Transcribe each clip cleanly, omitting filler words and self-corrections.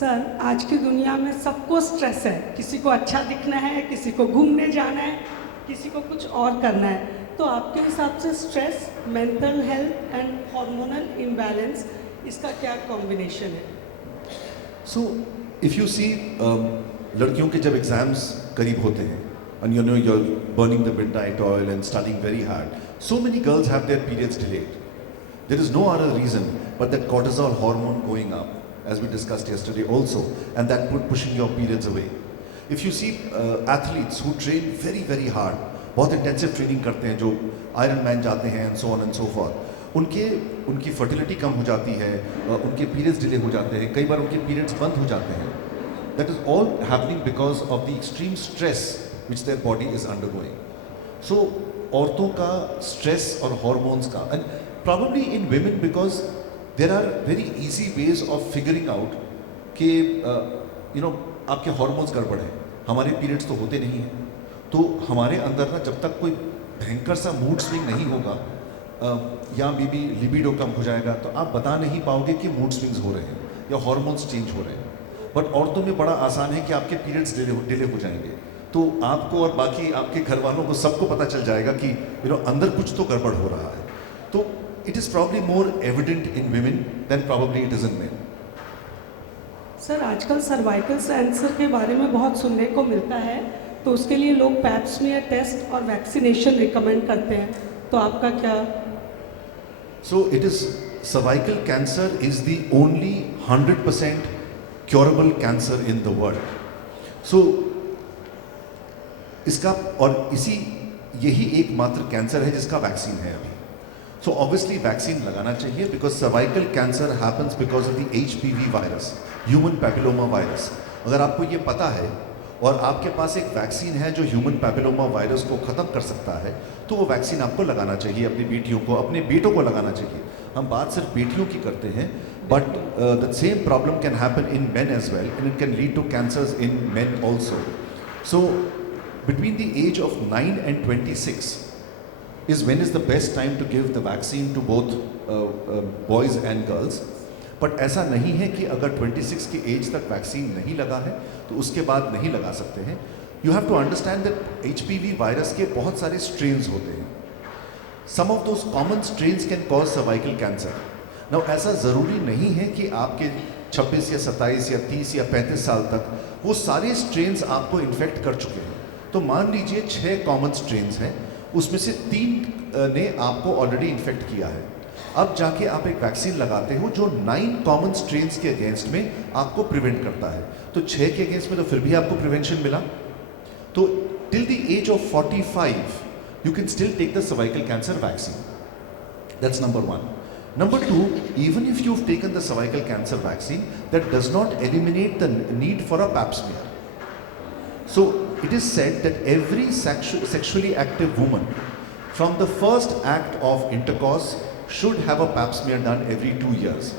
Sir, आज की दुनिया में सबको स्ट्रेस है। किसी को अच्छा दिखना है, किसी को घूमने जाना है, किसी को कुछ और करना है। तो आपके हिसाब से stress, mental health and hormonal imbalance, इसका क्या कॉम्बिनेशन है? सो इफ़ यू सी लड़कियों के जब एग्जाम्स करीब होते हैं and you know you're burning the midnight oil and studying very hard, so many girls have their periods delayed. There is no other reason but that cortisol hormone going up, as we discussed yesterday also, and that pushing your periods away. If you see athletes who train very very hard, बहुत intensive training करते हैं, जो iron man जाते हैं and so on and so forth, उनकी fertility कम हो जाती है, उनके पीरियड्स डिले हो जाते हैं, कई बार उनके पीरियड्स बंद हो जाते हैं. That is all happening because of the extreme stress which their body is undergoing. So औरतों का stress और hormones का, and probably in women because there are very easy ways of figuring out कि आपके hormones गड़बड़ है. हमारे periods तो होते नहीं हैं, तो हमारे अंदर ना जब तक कोई भयंकर सा मूड स्विंग नहीं होगा या मे बी लिबिडो कम हो जाएगा, तो आप बता नहीं पाओगे कि मूड स्विंग्स हो रहे हैं या हॉर्मोन्स चेंज हो रहे हैं. बट औरतों में बड़ा आसान है कि आपके पीरियड्स डिले हो जाएंगे, तो आपको और बाकी आपके घर वालों को सबको पता चल जाएगा कि अंदर कुछ तो गड़बड़ हो रहा है. तो it is probably more evident in women than probably it is in men. Sir, आजकल सर्वाइकल कैंसर के बारे में बहुत सुनने को मिलता है, तो उसके लिए लोग पैप स्मीयर टेस्ट और वैक्सीनेशन रिकमेंड करते हैं, तो आपका क्या? So it is cervical cancer is the only 100% curable cancer in the world. So इसका और यही एकमात्र कैंसर है जिसका वैक्सीन है अभी. So obviously वैक्सीन लगाना चाहिए because cervical cancer happens because of the HPV virus, human papilloma virus. अगर आपको ये पता है और आपके पास एक वैक्सीन है जो ह्यूमन पैपिलोमा वायरस को ख़त्म कर सकता है, तो वो वैक्सीन आपको लगाना चाहिए. अपनी बेटियों को, अपने बेटों को लगाना चाहिए. हम बात सिर्फ बेटियों की करते हैं, but the same problem can happen in men as well and it can lead to cancers in men also. So between the age of 9 and 26 is when is the best time to give the vaccine to both boys and girls. But ऐसा नहीं है कि अगर 26 की as तक vaccine नहीं लगा है तो उसके बाद नहीं लगा सकते हैं. You have to understand that HPV virus के बहुत सारे स्ट्रेन्स होते हैं. Some of those common strains can cause cervical cancer. Now ऐसा ज़रूरी नहीं है कि आपके 26 या 27 या 30 या 35 साल तक वो सारे स्ट्रेन्स आपको इन्फेक्ट कर चुके हैं. तो मान लीजिए 6 कॉमन स्ट्रेन्स हैं, उसमें से 3 ने आपको ऑलरेडी इन्फेक्ट किया है. अब जाके आप एक वैक्सीन लगाते हो जो 9 कॉमन स्ट्रेन्स के अगेंस्ट में आपको प्रिवेंट करता है, तो 6 के अगेंस्ट में तो फिर भी आपको प्रिवेंशन मिला. तो till the age of 45 you can still take the cervical cancer vaccine. That's number 1. Number 2, even if you've taken the cervical cancer vaccine, that does not eliminate the need for a pap smear. So it is said that every sexually active woman from the first act of intercourse should have a pap smear done every 2 years.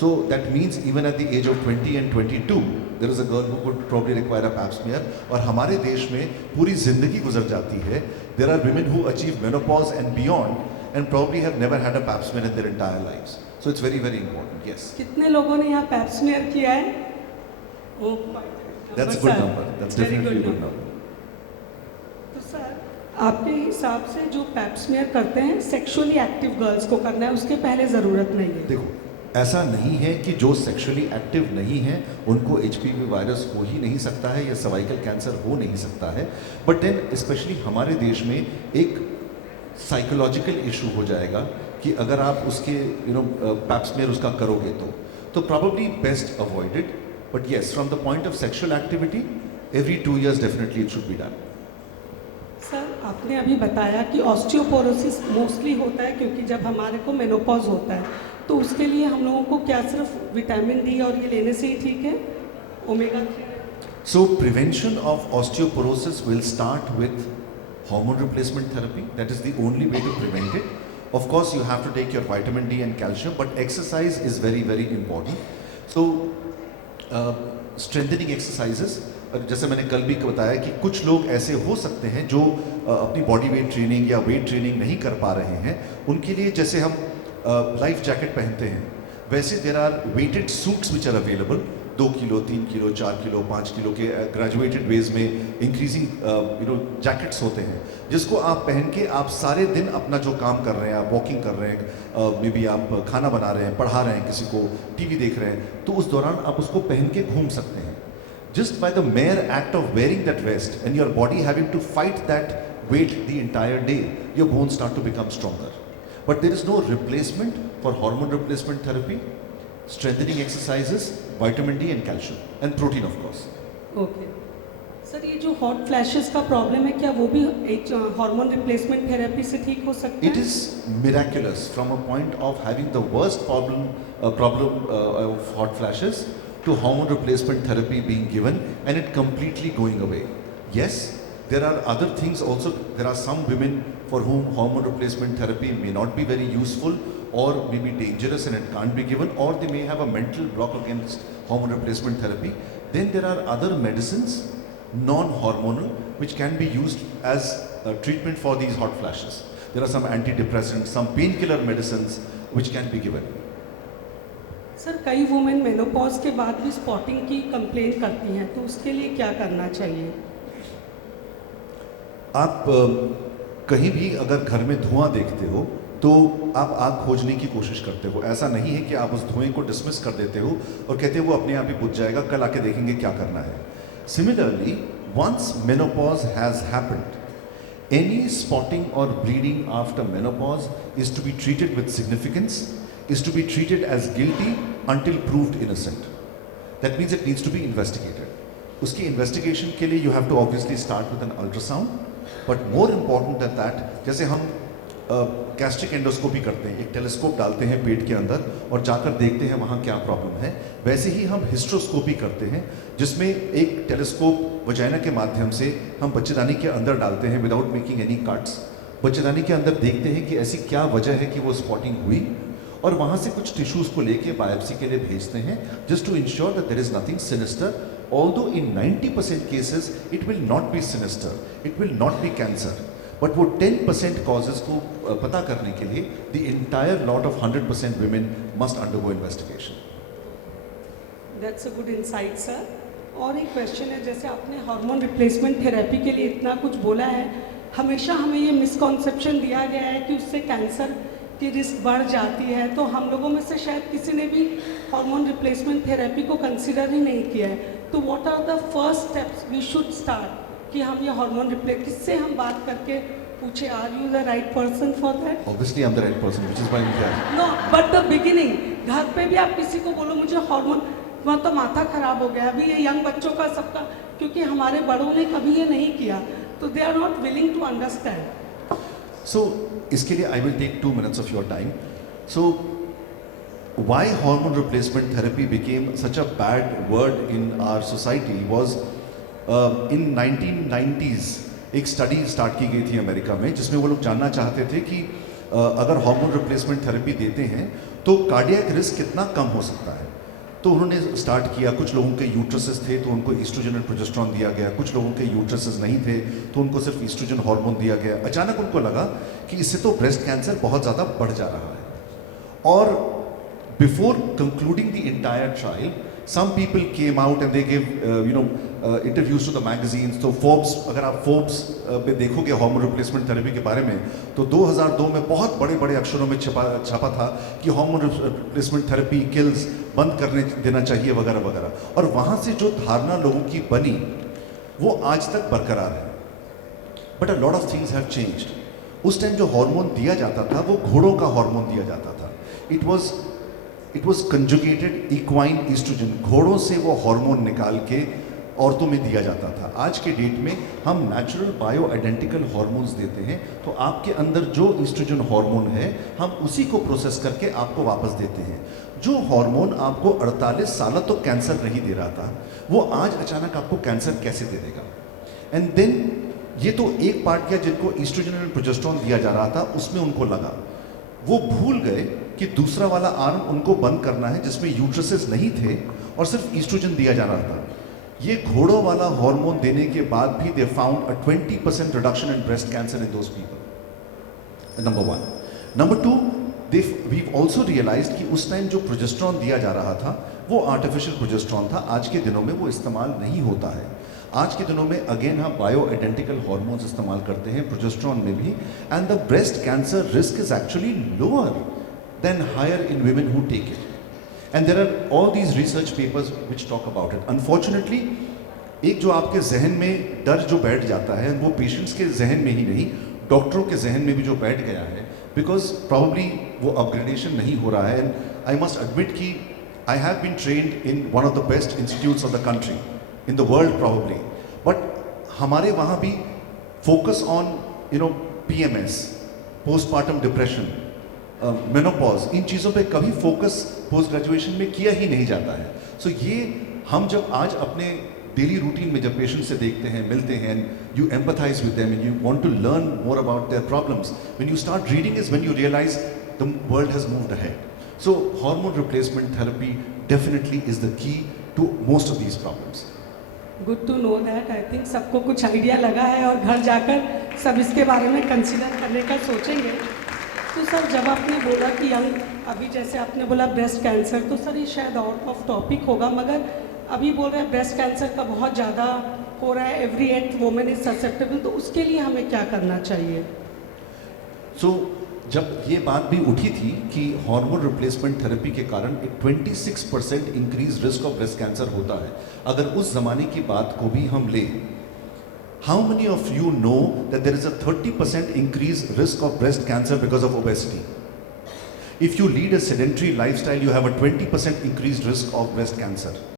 So that means even at the age of 20 and 22, there is a girl who could probably require a pap smear. और हमारे देश में पूरी ज़िंदगी गुजर जाती है. There are women who achieve menopause and beyond and probably have never had a pap smear in their entire lives. So it's very very important. Yes. कितने लोगों ने यहाँ पैप स्मीयर किया है? That's a good number. That's definitely a good number. तो sir, आपके हिसाब से जो पैप स्मीयर करते हैं सेक्सुअली एक्टिव गर्ल्स को करना है, उसके पहले ज़रूरत नहीं है? देखो, ऐसा नहीं है कि जो सेक्सुअली एक्टिव नहीं है उनको HPV वायरस हो ही नहीं सकता है या सर्वाइकल कैंसर हो नहीं सकता है. बट देन स्पेशली हमारे देश में एक साइकोलॉजिकल इशू हो जाएगा कि अगर आप उसके पैप स्मीयर उसका करोगे तो probably best avoided. But yes, from the point of sexual activity every 2 years definitely it should be done. Sir, आपने अभी बताया कि ऑस्टियोपोरोसिस मोस्टली होता है क्योंकि जब हमारे को मेनोपॉज होता है, तो उसके लिए हम लोगों को क्या सिर्फ विटामिन डी और ये लेने से ही ठीक है? Omega 3. So prevention of osteoporosis will start with hormone replacement therapy. That is the only way to prevent it. Of course, you have to take your vitamin D and calcium, but exercise is very very important. So strengthening exercises. जैसे मैंने कल भी बताया कि कुछ लोग ऐसे हो सकते हैं जो अपनी बॉडी वेट ट्रेनिंग या वेट ट्रेनिंग नहीं कर पा रहे हैं. उनके लिए जैसे हम लाइफ जैकेट पहनते हैं, वैसे there are weighted suits which are available 2 kilo 3 kilo 4 kilo 5 kilo के ग्रेजुएटेड वेज में इंक्रीजिंग जैकेट्स होते हैं, जिसको आप पहन के आप सारे दिन अपना जो काम कर रहे हैं, आप वॉकिंग कर रहे हैं, मे बी आप खाना बना रहे हैं, पढ़ा रहे हैं, किसी को टीवी देख रहे हैं, तो उस दौरान आप उसको पहन के घूम सकते हैं. Just by the mere act of wearing that vest and your body having to fight that weight the entire day, your bones start to become stronger. But there is no replacement for hormone replacement therapy, strengthening exercises, vitamin D and calcium and protein of course. Okay sir, ये जो hot flashes का problem है, क्या वो भी एक hormone replacement therapy से ठीक हो सकता है? It is miraculous from a point of having the worst problem of hot flashes to hormone replacement therapy being given and it completely going away. Yes, there are other things also. There are some women for whom hormone replacement therapy may not be very useful or may be dangerous and it can't be given, or they may have a mental block against hormone replacement therapy. Then there are other medicines, non-hormonal, which can be used as a treatment for these hot flashes. There are some antidepressants, some painkiller medicines which can be given. Sir, कई women menopause के बाद भी spotting की complain करती हैं, तो उसके लिए क्या करना चाहिए? आप कहीं भी अगर घर में धुआं देखते हो तो आप आग खोजने की कोशिश करते हो. ऐसा नहीं है कि आप उस धुएं को डिसमिस कर देते हो और कहते हो वो अपने आप ही बुझ जाएगा, कल आके देखेंगे क्या करना है. Similarly, once menopause has happened, any spotting or bleeding after menopause is to be treated with significance, is to be treated as guilty until proved innocent. That means it needs to be investigated. उसकी investigation के लिए you have to obviously start with an ultrasound, but more important than that, जैसे हम gastric endoscopy करते हैं, एक telescope डालते हैं पेट के अंदर और जाकर देखते हैं वहाँ क्या प्रॉब्लम है, वैसे ही हम हिस्ट्रोस्कोपी करते हैं, जिसमें एक टेलीस्कोप वजाइना के माध्यम से हम बच्चेदानी के अंदर डालते हैं विदाउट मेकिंग एनी कट्स. बच्चेदानी के अंदर देखते हैं कि ऐसी क्या वजह है कि वो स्पॉटिंग हुई, और वहाँ से कुछ टिश्यूज़ को लेके बायोप्सी के लिए भेजते हैं, just to ensure that there is nothing sinister. Although in 90% cases it will not be sinister, it will not be cancer, but वो 10% causes को पता करने के लिए the entire lot of 100% women must undergo investigation. That's a good insight, sir. और एक question है, जैसे आपने हार्मोन रिप्लेसमेंट थेरेपी के लिए इतना कुछ बोला है, हमेशा हमें ये मिसकॉन्सेप्शन दिया गया है कि उससे कैंसर की रिस्क बढ़ जाती है, तो हम लोगों में से शायद किसी ने भी हार्मोन रिप्लेसमेंट थेरेपी को कंसिडर ही नहीं किया है. तो what are the first steps we should start कि हम ये हार्मोन रिप्लेस, किससे हम बात करके पूछे are you the right person for that? Obviously I'm the right person, which is why I'm here. No, but the beginning, घर पे भी आप किसी को बोलो मुझे हार्मोन, तो माथा खराब हो गया. अभी ये यंग बच्चों का सबका, क्योंकि हमारे बड़ों ने कभी ये नहीं किया, तो they are not willing to understand. So इसके लिए I will take 2 minutes of your time. So why hormone replacement therapy became such a bad word in our society was in 1990s एक स्टडी स्टार्ट की गई थी America में, जिसमें वो लोग जानना चाहते थे कि अगर हार्मोन रिप्लेसमेंट थेरेपी देते हैं तो कार्डियक रिस्क कितना कम हो सकता है. तो उन्होंने स्टार्ट किया, कुछ लोगों के यूट्रसेस थे तो उनको ईस्ट्रोजन और प्रोजेस्टेरॉन दिया गया, कुछ लोगों के यूट्रसेस नहीं थे तो उनको सिर्फ ईस्ट्रोजन हार्मोन दिया गया. अचानक उनको लगा कि इससे तो ब्रेस्ट कैंसर बहुत ज़्यादा बढ़ जा रहा है. और before concluding the entire trial, some people came out and they gave interviews to the magazines. तो Forbes, अगर आप Forbes में देखोगे हार्मोन रिप्लेसमेंट थेरेपी के बारे में, तो 2002 में बहुत बड़े बड़े अक्षरों में छापा था कि हार्मोन रिप्लेसमेंट थेरेपी किल्स, बंद करने देना चाहिए वगैरह वगैरह. और वहाँ से जो धारणा लोगों की बनी वो आज तक बरकरार है. But a lot of things have changed. उस टाइम जो हार्मोन दिया जाता था वो घोड़ों का हार्मोन दिया जाता था. It was conjugated equine estrogen. घोड़ों से वो हार्मोन निकाल के औरतों में दिया जाता था. आज के डेट में हम नेचुरल बायो आइडेंटिकल हार्मोन्स देते हैं, तो आपके अंदर जो ईस्ट्रोजन हार्मोन है हम उसी को प्रोसेस करके आपको वापस देते हैं. जो हार्मोन आपको 48 साल तो कैंसर नहीं दे रहा था, वो आज अचानक आपको कैंसर कैसे दे देगा? एंड देन ये तो एक पार्ट किया जिनको ईस्ट्रोजन और प्रोजेस्टेरॉन दिया जा रहा था, उसमें उनको लगा. वो भूल गए कि दूसरा वाला आर्म उनको बंद करना है जिसमें यूट्रसेस नहीं थे और सिर्फ ईस्ट्रोजन दिया जा रहा था. ये घोड़ों वाला हार्मोन देने के बाद भी they found a 20% reduction in breast cancer in those people. Number 1. Number 2, we've also realized कि उस टाइम जो प्रोजेस्ट्रॉन दिया जा रहा था वो आर्टिफिशियल प्रोजेस्ट्रॉन था, आज के दिनों में वो इस्तेमाल नहीं होता है। आज के दिनों में अगेन हम बायो आइडेंटिकल हार्मोन्स इस्तेमाल करते हैं प्रोजेस्ट्रॉन में भी, and the breast cancer risk is actually lower than higher in women who take it. And there are all these research papers which talk about it. Unfortunately, एक जो आपके जहन में डर जो बैठ जाता है वो पेशेंट्स के जहन में ही नहीं, डॉक्टरों के जहन में भी जो बैठ गया है, बिकॉज प्रॉब्ली वो अपग्रेडेशन नहीं हो रहा है। एंड आई मस्ट एडमिट कि I have been trained in one of the best institutes of the country in the world probably, but हमारे वहाँ भी focus on PMS, postpartum depression, menopause, इन चीज़ों पे कभी फोकस पोस्ट ग्रेजुएशन में किया ही नहीं जाता है। सो ये हम जब आज अपने डेली रूटीन में जब पेशेंट से देखते हैं, मिलते हैं, and you empathise with them and you want to learn more about their problems, when you start reading is when you realise the world has moved ahead. So hormone replacement therapy definitely is the key to most of these problems. Good to know that. I think सबको कुछ idea लगा है और घर जाकर सब इसके बारे में कंसिडर करने का सोचेंगे. तो सर जब आपने बोला कि यंग, अभी जैसे आपने बोला ब्रेस्ट कैंसर, तो सर ये शायद आउट ऑफ टॉपिक होगा, मगर अभी बोल रहे हैं ब्रेस्ट कैंसर का बहुत ज़्यादा हो रहा है, every 8th women is susceptible, तो उसके लिए हमें क्या करना चाहिए? So जब ये बात भी उठी थी कि हार्मोन रिप्लेसमेंट थेरेपी के कारण एक 26% increase risk of breast cancer होता है, अगर उस जमाने की बात को भी हम लें, how many of you know that there is a 30% increase risk of breast cancer because of obesity? If you lead a sedentary lifestyle, you have a 20% increased risk of breast cancer.